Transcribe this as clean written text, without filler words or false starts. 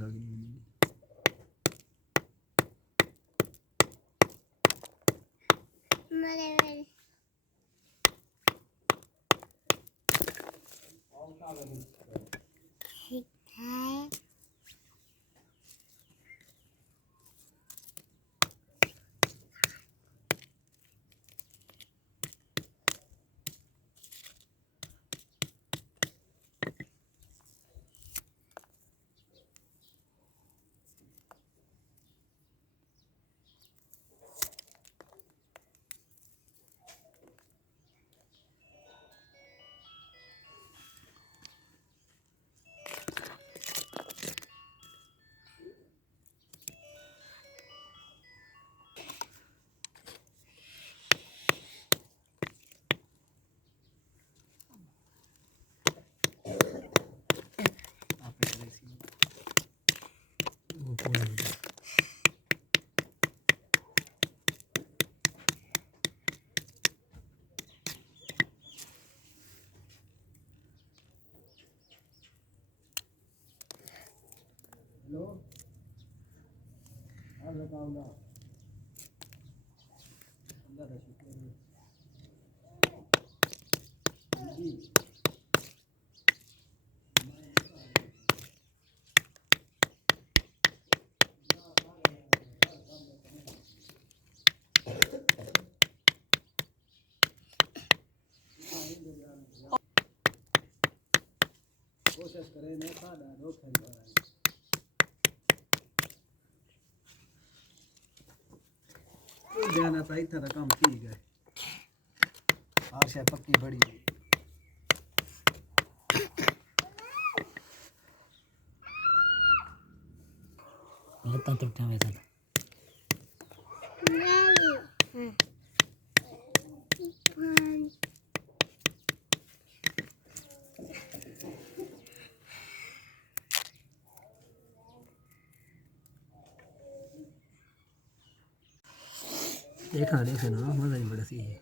सकती हेलो हाँ बताओ ना अल्लाह का शुक्र है जी कोशिश करें ना सादा दो खरीदा जाना था इतना काम ठीक है आशा पक्की बड़ी लत्तां टुट्टियां वे चल ये खाने से ना मजा ही बड़ा सी है।